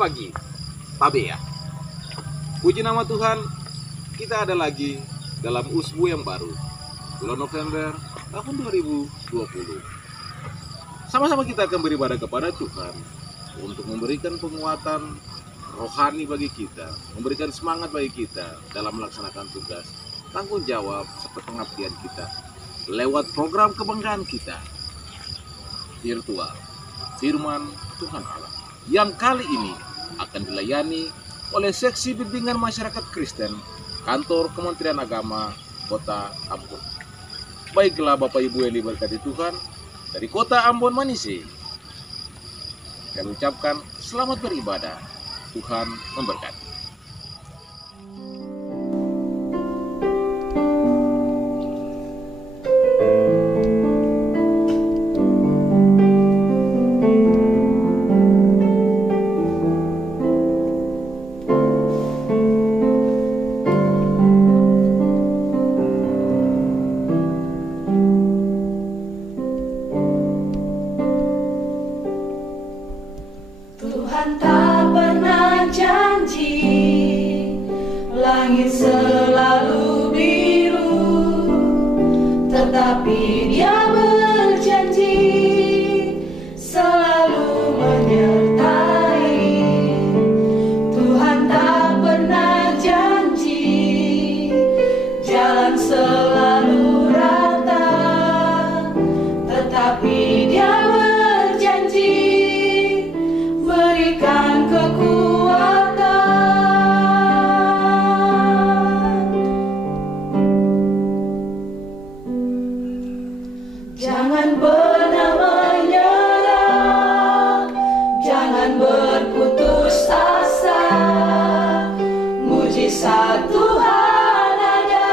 pagi, Pak Bea. Puji nama Tuhan, kita ada lagi dalam usbu yang baru, bulan November tahun 2020. Sama-sama kita akan beribadah kepada Tuhan untuk memberikan penguatan rohani bagi kita, memberikan semangat bagi kita dalam melaksanakan tugas, tanggung jawab, serta pengabdian kita lewat program kebanggaan kita, virtual, Firman Tuhan Allah, yang kali ini akan dilayani oleh Seksi Bimbingan Masyarakat Kristen Kantor Kementerian Agama Kota Ambon. Baiklah Bapak Ibu yang diberkati Tuhan, dari Kota Ambon Manise, kami ucapkan selamat beribadah. Tuhan memberkati. Tuhan tak pernah janji langit selalu biru, tetapi Dia berjanji selalu menyertai. Tuhan tak pernah janji jalan selalu rata, tetapi Dia berjanji berikan kekuatan. Jangan pernah menyerah, jangan berputus asa. Mujizat Tuhan ada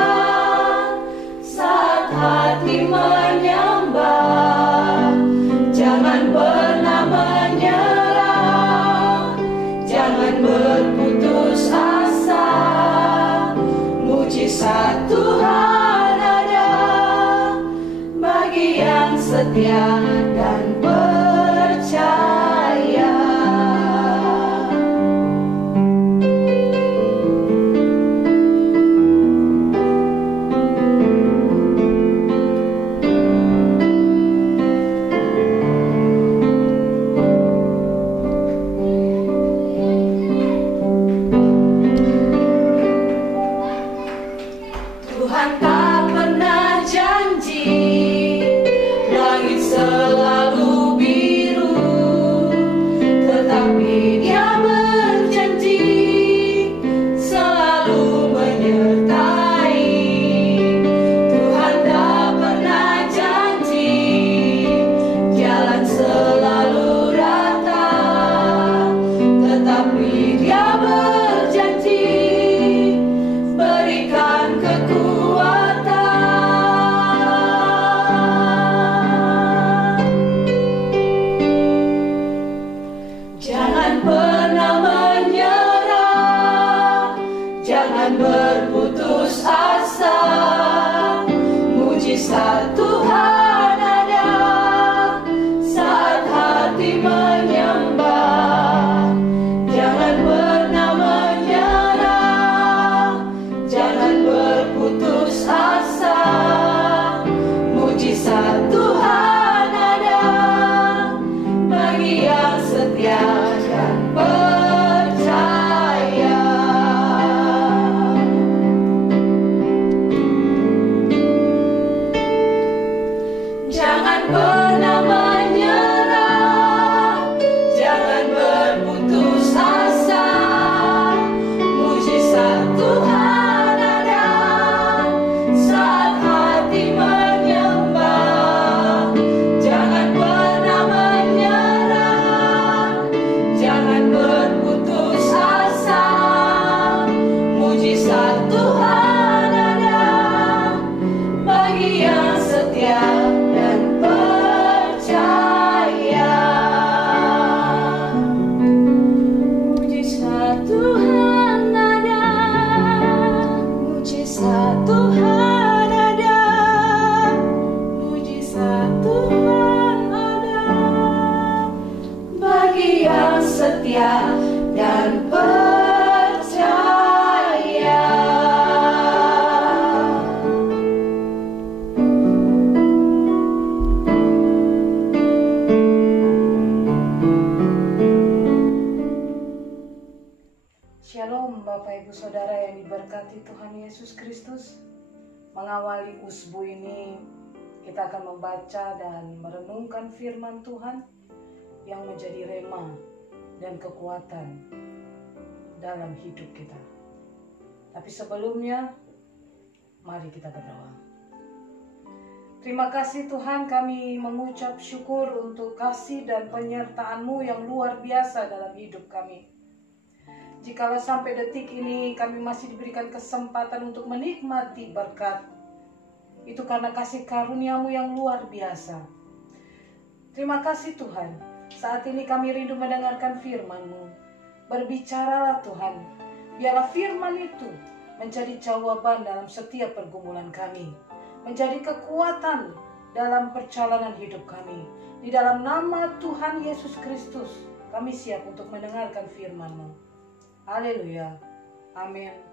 saat hati menyembah. Jangan pernah menyerah, jangan berputus asa. Mujizat Tuhan ada bagi yang setia dan percaya. Tuhan tak pernah janji langit selalu biru, tetapi Dia berjanji selalu menyertai. Tuhan tak pernah janji jalan selalu rata, tetapi Dia berjanji berikan kekuatan. Jangan pernah menyerah, jangan berputus asa. Mujizat Tuhan ada saat hati menyembah. Jangan pernah menyerah, jangan berputus asa. Mujizat Tuhan ada bagi yang setia dan percaya. Jangan pernah menyerah, jangan berputus asa. Mujizat Tuhan ada saat hati menyembah. Jangan pernah menyerah, jangan berputus asa. Mujizat Tuhan ada bagi yang setia dan percaya. Mujizat Tuhan ada, mujizat Tuhan ada, mujizat Tuhan ada bagi yang setia dan yang diberkati Tuhan Yesus Kristus, mengawali usbu ini kita akan membaca dan merenungkan firman Tuhan yang menjadi rema dan kekuatan dalam hidup kita. Tapi sebelumnya, mari kita berdoa. Terima kasih Tuhan, kami mengucap syukur untuk kasih dan penyertaan-Mu yang luar biasa dalam hidup kami. Jikalau sampai detik ini kami masih diberikan kesempatan untuk menikmati berkat, itu karena kasih karunia-Mu yang luar biasa. Terima kasih Tuhan, saat ini kami rindu mendengarkan firman-Mu. Berbicaralah Tuhan, biarlah firman itu menjadi jawaban dalam setiap pergumulan kami, menjadi kekuatan dalam perjalanan hidup kami. Di dalam nama Tuhan Yesus Kristus, kami siap untuk mendengarkan firman-Mu. Haleluya. Amin.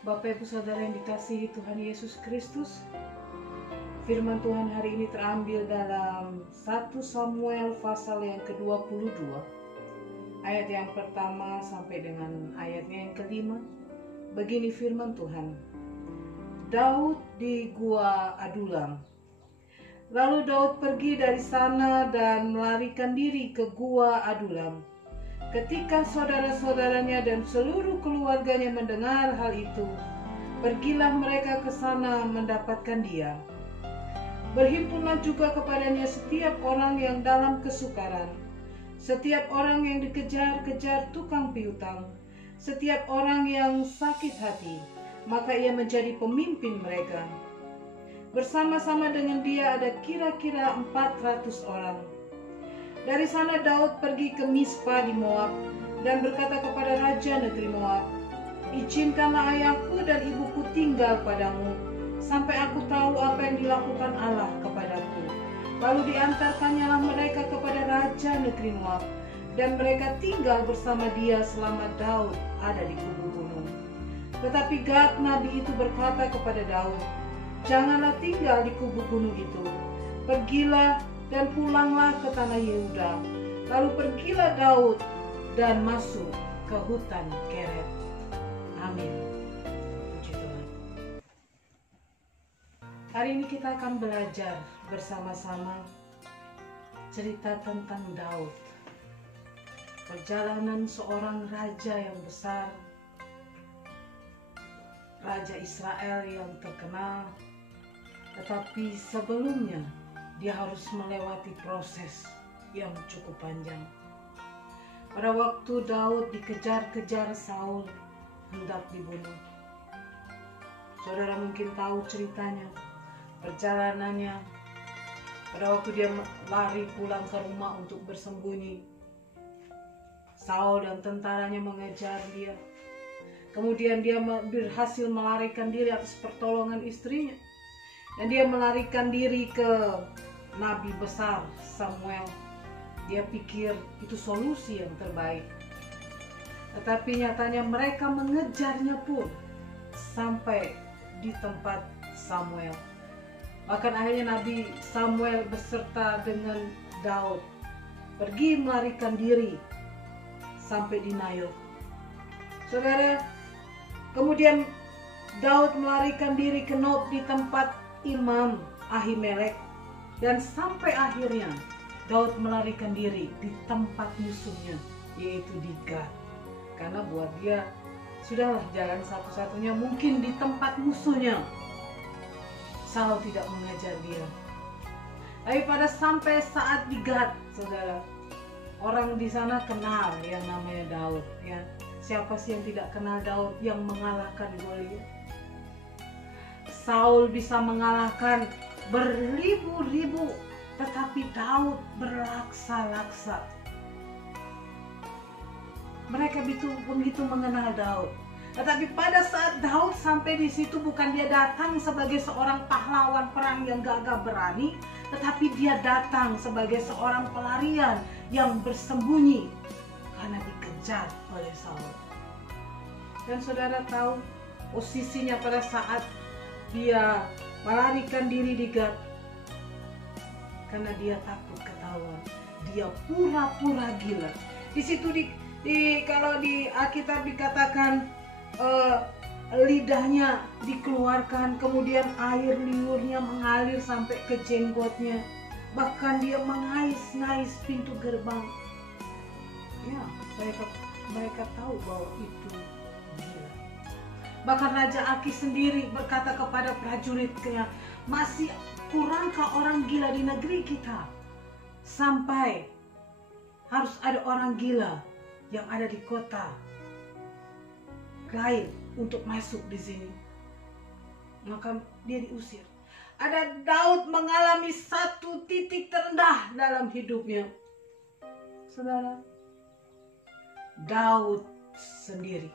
Bapak Ibu Saudara yang dikasihi Tuhan Yesus Kristus, firman Tuhan hari ini terambil dalam 1 Samuel pasal yang ke-22, ayat yang pertama sampai dengan ayatnya yang kelima. Begini firman Tuhan. Daud di Gua Adulam. Lalu Daud pergi dari sana dan melarikan diri ke Gua Adulam. Ketika saudara-saudaranya dan seluruh keluarganya mendengar hal itu, pergilah mereka ke sana mendapatkan dia. Berhimpunlah juga kepadanya setiap orang yang dalam kesukaran, setiap orang yang dikejar-kejar tukang piutang, setiap orang yang sakit hati, maka ia menjadi pemimpin mereka. Bersama-sama dengan dia ada kira-kira 400 orang. Dari sana Daud pergi ke Mispa di Moab dan berkata kepada raja negeri Moab, "Izinkanlah ayahku dan ibuku tinggal padamu, sampai aku tahu apa yang dilakukan Allah kepadaku." Lalu diantarkannyalah mereka kepada raja negeri Moab, dan mereka tinggal bersama dia selama Daud ada di kubu gunung. Tetapi Gad nabi itu berkata kepada Daud, "Janganlah tinggal di kubu gunung itu. Pergilah dan pulanglah ke tanah Yehuda." Lalu pergilah Daud dan masuk ke hutan Keret. Amin. Puji Tuhan. Hari ini kita akan belajar bersama-sama cerita tentang Daud. Perjalanan seorang raja yang besar, Raja Israel yang terkenal, tetapi sebelumnya dia harus melewati proses yang cukup panjang. Pada waktu Daud dikejar-kejar Saul hendak dibunuh. Saudara mungkin tahu ceritanya, perjalanannya. Pada waktu dia lari pulang ke rumah untuk bersembunyi, Saul dan tentaranya mengejar dia. Kemudian dia berhasil melarikan diri atas pertolongan istrinya. Dan dia melarikan diri ke nabi besar Samuel. Dia pikir itu solusi yang terbaik. Tetapi nyatanya mereka mengejarnya pun sampai di tempat Samuel. Bahkan akhirnya Nabi Samuel beserta dengan Daud pergi melarikan diri sampai di Nayot. Saudara, kemudian Daud melarikan diri ke Nob di tempat Imam Ahimelek, dan sampai akhirnya Daud melarikan diri di tempat musuhnya, yaitu di Gad. Karena buat dia sudahlah jalan satu-satunya mungkin di tempat musuhnya. Saul tidak mengejar dia. Tapi pada sampai saat di Gad, saudara, orang di sana kenal yang namanya Daud. Ya, siapa sih yang tidak kenal Daud yang mengalahkan Goliat? Saul bisa mengalahkan beribu-ribu, tetapi Daud berlaksa-laksa. Mereka begitu mengenal Daud. Tetapi pada saat Daud sampai di situ, bukan dia datang sebagai seorang pahlawan perang yang gagah berani, tetapi dia datang sebagai seorang pelarian yang bersembunyi karena dikejar oleh Saul. Dan saudara tahu posisinya pada saat dia melarikan diri di Gad, karena dia takut ketahuan. Dia pura-pura gila. Di situ kalau di Alkitab dikatakan lidahnya dikeluarkan, kemudian air liurnya mengalir sampai ke jenggotnya. Bahkan dia mengais-ngais pintu gerbang. Ya, mereka tahu bahwa itu gila. Bahkan Raja Aki sendiri berkata kepada prajuritnya, masih kurangkah orang gila di negeri kita? Sampai harus ada orang gila yang ada di kota lain untuk masuk di sini. Maka dia diusir. Ada Daud mengalami satu titik terendah dalam hidupnya. Saudara, Daud sendiri.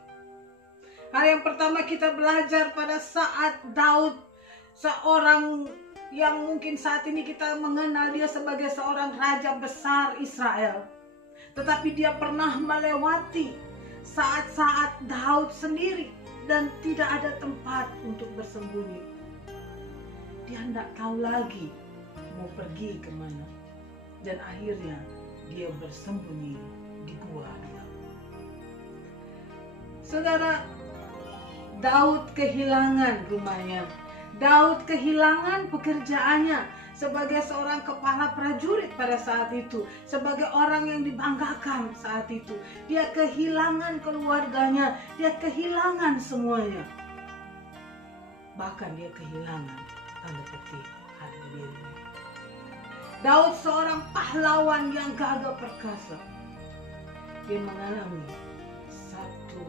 Hal yang pertama kita belajar pada saat Daud, seorang yang mungkin saat ini kita mengenal dia sebagai seorang raja besar Israel. Tetapi dia pernah melewati saat-saat Daud sendiri dan tidak ada tempat untuk bersembunyi. Dia tidak tahu lagi mau pergi kemana. Dan akhirnya dia bersembunyi di gua Adulam. Saudara, Daud kehilangan rumahnya. Daud kehilangan pekerjaannya sebagai seorang kepala prajurit pada saat itu. Sebagai orang yang dibanggakan saat itu. Dia kehilangan keluarganya. Dia kehilangan semuanya. Bahkan dia kehilangan tanda petik harga dirinya. Daud seorang pahlawan yang gagah perkasa. Dia mengalami satu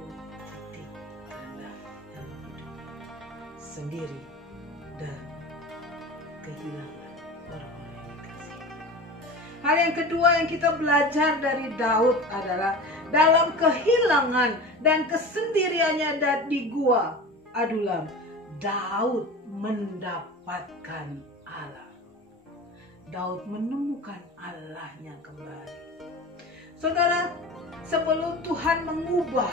titik terendah dalam hidupnya sendiri dan kehilangan orang-orang yang dikasihi. Hal yang kedua yang kita belajar dari Daud adalah dalam kehilangan dan kesendiriannya di gua Adulam, Daud mendapatkan Allah. Daud menemukan Allahnya kembali. Saudara, sebelum Tuhan mengubah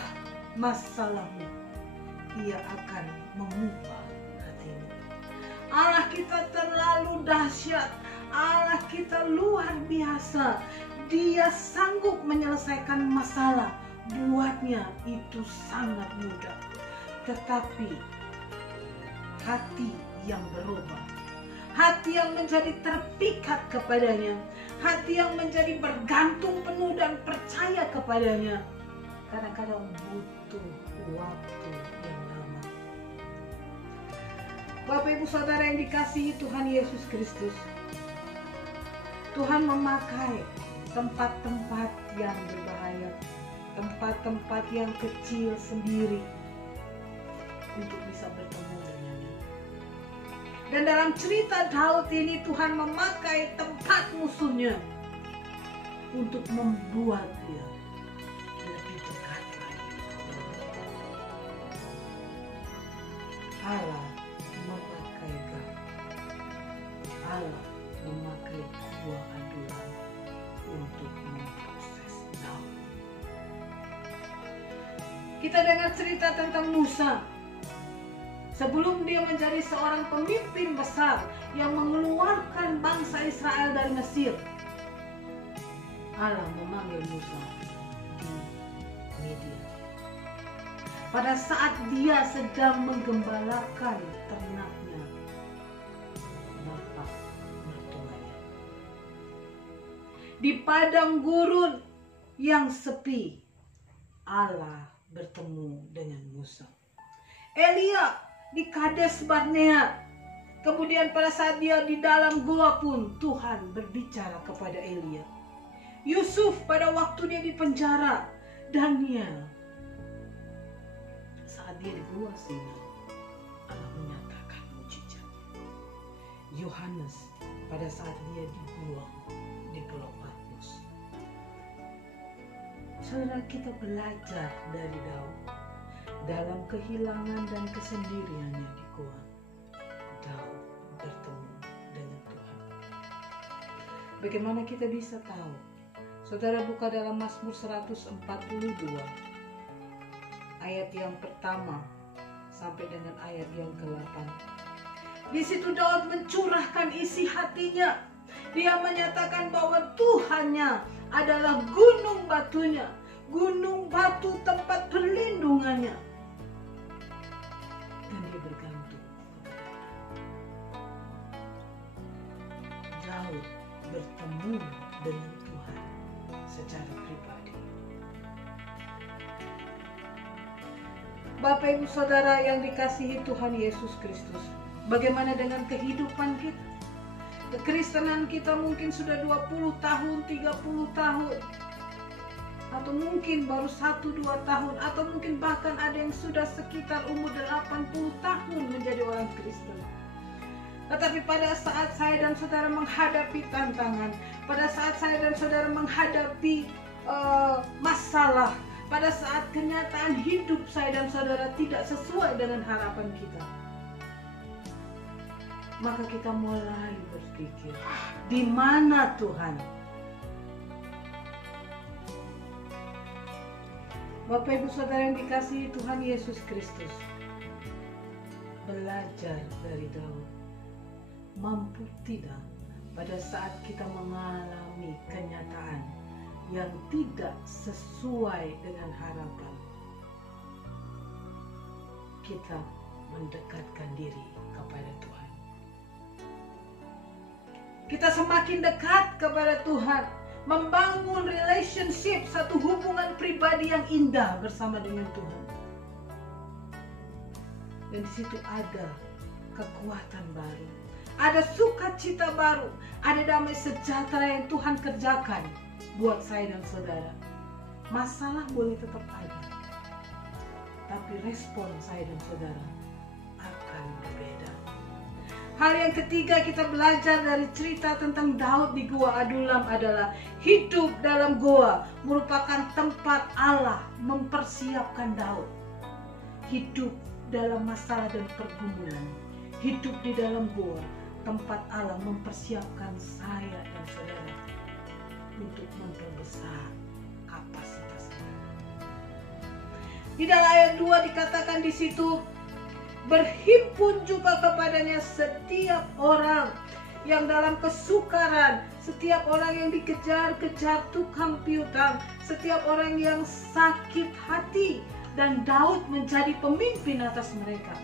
masalahmu, Ia akan mengubah hatimu. Allah kita terlalu dahsyat. Allah kita luar biasa. Dia sanggup menyelesaikan masalah. Buatnya itu sangat mudah. Tetapi hati yang berubah, hati yang menjadi terpikat kepadanya, hati yang menjadi bergantung penuh dan percaya kepadanya, kadang-kadang butuh waktu yang lama. Bapak Ibu Saudara yang dikasihi Tuhan Yesus Kristus, Tuhan memakai tempat-tempat yang berbahaya, tempat-tempat yang kecil sendiri untuk bisa bertemu dengannya. Dan dalam cerita Daud ini Tuhan memakai tempat musuhnya untuk membuat dia lebih dekat lagi. Allah memakai Gad. Allah memakai buah Adulam untuk memproses Daud. Kita dengar cerita tentang Musa. Sebelum dia menjadi seorang pemimpin besar yang mengeluarkan bangsa Israel dari Mesir, Allah memanggil Musa di Midian. Pada saat dia sedang menggembalakan ternaknya, bapak mertuanya. Di padang gurun yang sepi, Allah bertemu dengan Musa. Elia di Kades Barnea. Kemudian pada saat dia di dalam gua pun Tuhan berbicara kepada Elia. Yusuf pada waktu dia di penjara. Daniel saat dia di gua Sinai, Allah menyatakan mujizatnya. Yohanes pada saat dia dibuang di Pulau Patmos. Saudara, kita belajar dari Daud. Dalam kehilangan dan kesendiriannya di gua, Daud bertemu dengan Tuhan. Bagaimana kita bisa tahu? Saudara buka dalam Mazmur 142 ayat yang pertama sampai dengan ayat yang ke-8. Di situ Daud mencurahkan isi hatinya. Dia menyatakan bahwa Tuhannya adalah gunung batunya, gunung batu tempat perlindungannya. bergantung kepada Daud bertemu dengan Tuhan secara pribadi. Bapak Ibu Saudara yang dikasihi Tuhan Yesus Kristus, bagaimana dengan kehidupan kita? Kekristenan kita mungkin sudah 20 tahun, 30 tahun, atau mungkin baru 1-2 tahun, atau mungkin bahkan ada yang sudah sekitar umur 80 tahun menjadi orang Kristen. Tetapi pada saat saya dan saudara menghadapi tantangan, pada saat saya dan saudara menghadapi masalah, pada saat kenyataan hidup saya dan saudara tidak sesuai dengan harapan kita, maka kita mulai berpikir, di mana Tuhan? Bapak Ibu Saudara yang dikasihi Tuhan Yesus Kristus, belajar dari Daud. Mampu tidak pada saat kita mengalami kenyataan yang tidak sesuai dengan harapan, kita mendekatkan diri kepada Tuhan. Kita semakin dekat kepada Tuhan, membangun relationship, satu hubungan pribadi yang indah bersama dengan Tuhan. Dan di situ ada kekuatan baru, ada sukacita baru, ada damai sejahtera yang Tuhan kerjakan buat saya dan saudara. Masalah boleh tetap ada, tapi respon saya dan saudara akan berbeda. Hal yang ketiga kita belajar dari cerita tentang Daud di Gua Adulam adalah hidup dalam gua merupakan tempat Allah mempersiapkan Daud. Hidup dalam masalah dan pergumulan, hidup di dalam gua, tempat Allah mempersiapkan saya dan saudara untuk memperbesar kapasitas kita. Di dalam ayat 2 dikatakan di situ, berhimpun juga kepadanya setiap orang yang dalam kesukaran, setiap orang yang dikejar-kejar tukang piutang, setiap orang yang sakit hati, dan Daud menjadi pemimpin atas mereka.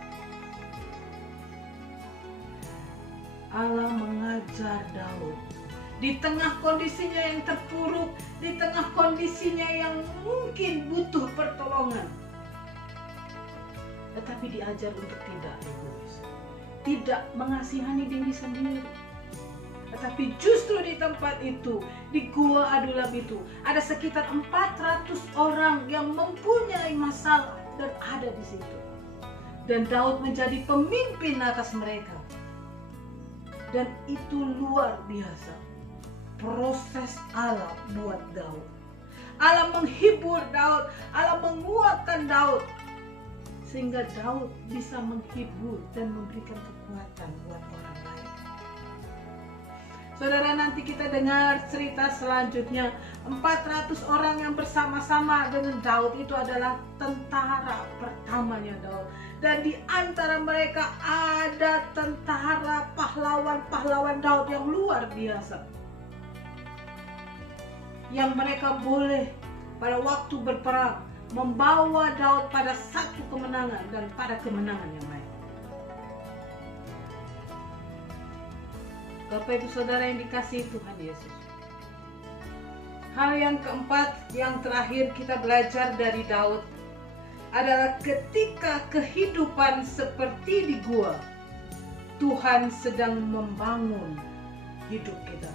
Allah mengajar Daud di tengah kondisinya yang terpuruk, di tengah kondisinya yang mungkin butuh pertolongan, tetapi diajar untuk tidak egois, tidak mengasihani diri sendiri. Tetapi justru di tempat itu, di Gua Adulam itu, ada sekitar 400 orang yang mempunyai masalah dan ada di situ. Dan Daud menjadi pemimpin atas mereka. Dan itu luar biasa. Proses Allah buat Daud. Allah menghibur Daud, Allah menguatkan Daud, sehingga Daud bisa menghibur dan memberikan kekuatan buat orang lain. Saudara, nanti kita dengar cerita selanjutnya. 400 orang yang bersama-sama dengan Daud itu adalah tentara pertamanya Daud. Dan di antara mereka ada tentara pahlawan-pahlawan Daud yang luar biasa, yang mereka boleh pada waktu berperang membawa Daud pada satu kemenangan dan pada kemenangan yang lain. Bapak Ibu Saudara yang dikasihi Tuhan Yesus, hal yang keempat, yang terakhir kita belajar dari Daud adalah ketika kehidupan seperti di gua, Tuhan sedang membangun hidup kita.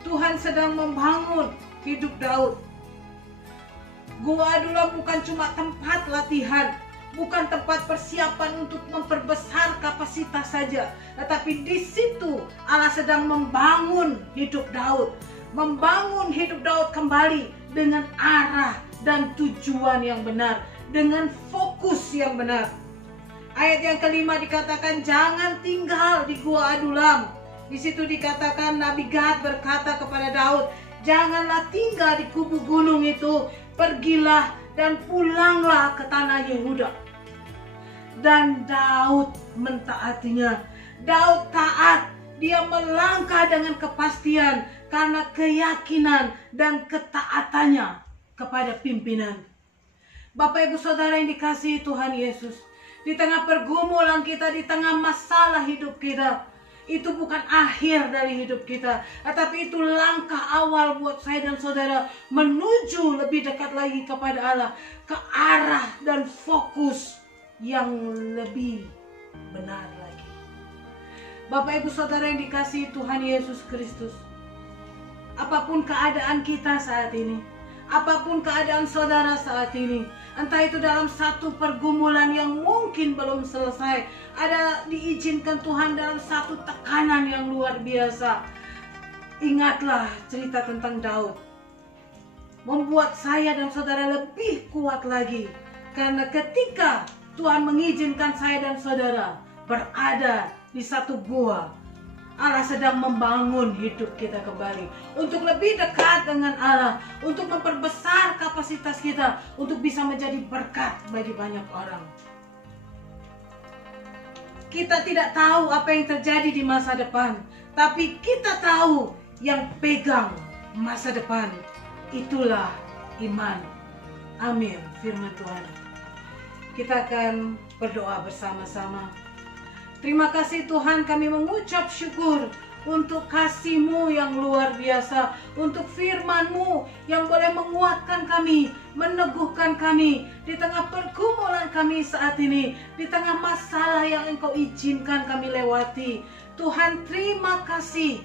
Tuhan sedang membangun hidup Daud. Gua Adulam bukan cuma tempat latihan, bukan tempat persiapan untuk memperbesar kapasitas saja, tetapi di situ Allah sedang membangun hidup Daud, membangun hidup Daud kembali dengan arah dan tujuan yang benar, dengan fokus yang benar. Ayat yang kelima dikatakan jangan tinggal di Gua Adulam. Di situ dikatakan Nabi Gad berkata kepada Daud, janganlah tinggal di kubu gunung itu, pergilah dan pulanglah ke tanah Yehuda. Dan Daud mentaatinya. Daud taat, dia melangkah dengan kepastian karena keyakinan dan ketaatannya kepada pimpinan. Bapak Ibu Saudara yang dikasihi Tuhan Yesus, di tengah pergumulan kita, di tengah masalah hidup kita. Itu bukan akhir dari hidup kita, tetapi itu langkah awal buat saya dan saudara menuju lebih dekat lagi kepada Allah, ke arah dan fokus yang lebih benar lagi. Bapak Ibu Saudara yang dikasihi Tuhan Yesus Kristus, apapun keadaan kita saat ini, apapun keadaan saudara saat ini, entah itu dalam satu pergumulan yang mungkin belum selesai, ada diizinkan Tuhan dalam satu tekanan yang luar biasa. Ingatlah cerita tentang Daud. Membuat saya dan saudara lebih kuat lagi. Karena ketika Tuhan mengizinkan saya dan saudara berada di satu gua, Allah sedang membangun hidup kita kembali untuk lebih dekat dengan Allah, untuk memperbesar kapasitas kita, untuk bisa menjadi berkat bagi banyak orang. Kita tidak tahu apa yang terjadi di masa depan, tapi kita tahu yang pegang masa depan. Itulah iman. Amin, firman Tuhan. Kita akan berdoa bersama-sama. Terima kasih Tuhan, kami mengucap syukur untuk kasih-Mu yang luar biasa, untuk firman-Mu yang boleh menguatkan kami, meneguhkan kami di tengah pergumulan kami saat ini, di tengah masalah yang Engkau izinkan kami lewati. Tuhan, terima kasih.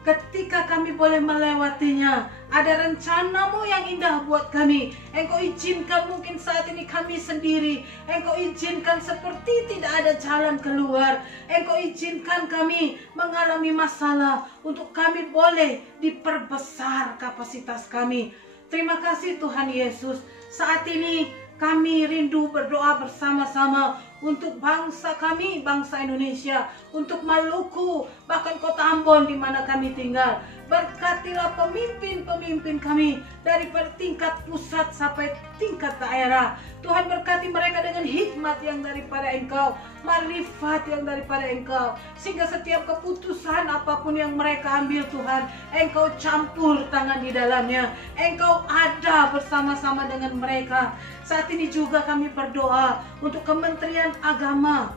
Ketika kami boleh melewatinya, ada rencana-Mu yang indah buat kami. Engkau izinkan mungkin saat ini kami sendiri. Engkau izinkan seperti tidak ada jalan keluar. Engkau izinkan kami mengalami masalah untuk kami boleh diperbesar kapasitas kami. Terima kasih Tuhan Yesus. Saat ini kami rindu berdoa bersama-sama untuk bangsa kami, bangsa Indonesia, untuk Maluku, bahkan kota Ambon di mana kami tinggal. Berkatilah pemimpin-pemimpin kami dari tingkat pusat sampai tingkat daerah. Tuhan, berkati mereka dengan hikmat yang daripada Engkau, marifat yang daripada Engkau, sehingga setiap keputusan apapun yang mereka ambil Tuhan, Engkau campur tangan di dalamnya. Engkau ada bersama-sama dengan mereka. Saat ini juga kami berdoa untuk Kementerian Agama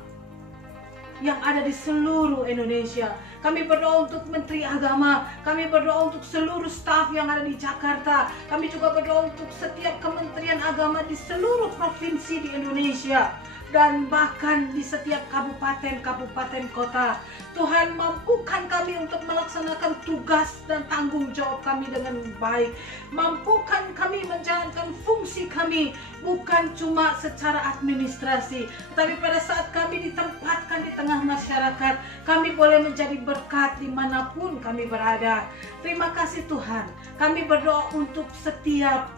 yang ada di seluruh Indonesia. Kami berdoa untuk Menteri Agama, kami berdoa untuk seluruh staf yang ada di Jakarta. Kami juga berdoa untuk setiap Kementerian Agama di seluruh provinsi di Indonesia, dan bahkan di setiap kabupaten kota. Tuhan, mampukan kami untuk melaksanakan tugas dan tanggung jawab kami dengan baik. Mampukan kami menjalankan fungsi kami, bukan cuma secara administrasi, tapi pada saat kami ditempatkan di tengah masyarakat, kami boleh menjadi berkat dimanapun kami berada. Terima kasih Tuhan. Kami berdoa untuk setiap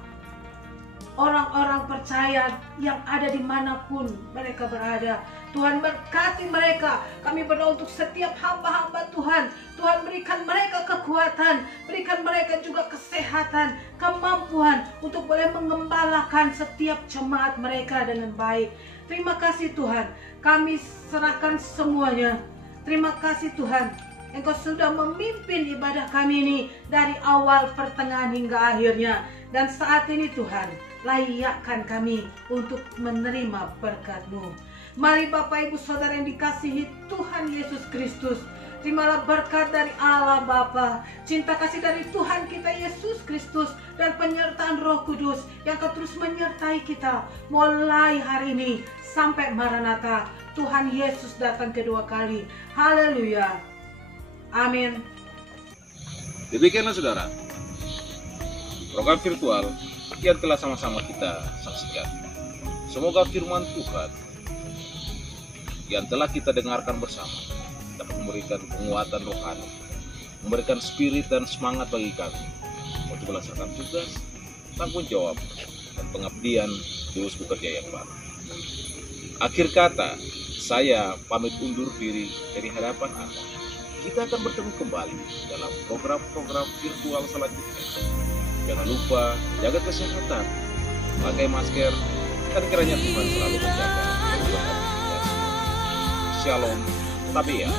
orang-orang percaya yang ada dimanapun mereka berada. Tuhan, berkati mereka. Kami berdoa untuk setiap hamba-hamba Tuhan. Tuhan, berikan mereka kekuatan, berikan mereka juga kesehatan, kemampuan untuk boleh mengembalakan setiap jemaat mereka dengan baik. Terima kasih Tuhan, kami serahkan semuanya. Terima kasih Tuhan, Engkau sudah memimpin ibadah kami ini dari awal, pertengahan hingga akhirnya. Dan saat ini Tuhan, layakkan kami untuk menerima berkat-Mu. Mari Bapak Ibu Saudara yang dikasihi Tuhan Yesus Kristus, terimalah berkat dari Allah Bapa, cinta kasih dari Tuhan kita Yesus Kristus, dan penyertaan Roh Kudus yang akan terus menyertai kita mulai hari ini sampai Maranatha, Tuhan Yesus datang kedua kali. Haleluya. Amin. Demikianlah saudara, program virtual yang telah sama-sama kita saksikan. Semoga firman Tuhan yang telah kita dengarkan bersama dapat memberikan penguatan rohani, memberikan spirit dan semangat bagi kami untuk melaksanakan tugas, tanggung jawab, dan pengabdian di Usbu Kerja yang baru. Akhir kata, saya pamit undur diri dari hadapan Anda. Kita akan bertemu kembali dalam program-program virtual selanjutnya. Jangan lupa jaga kesehatan, pakai masker, dan kiranya Tuhan selalu menjaga dan memberkati kita. Shalom, Tabia.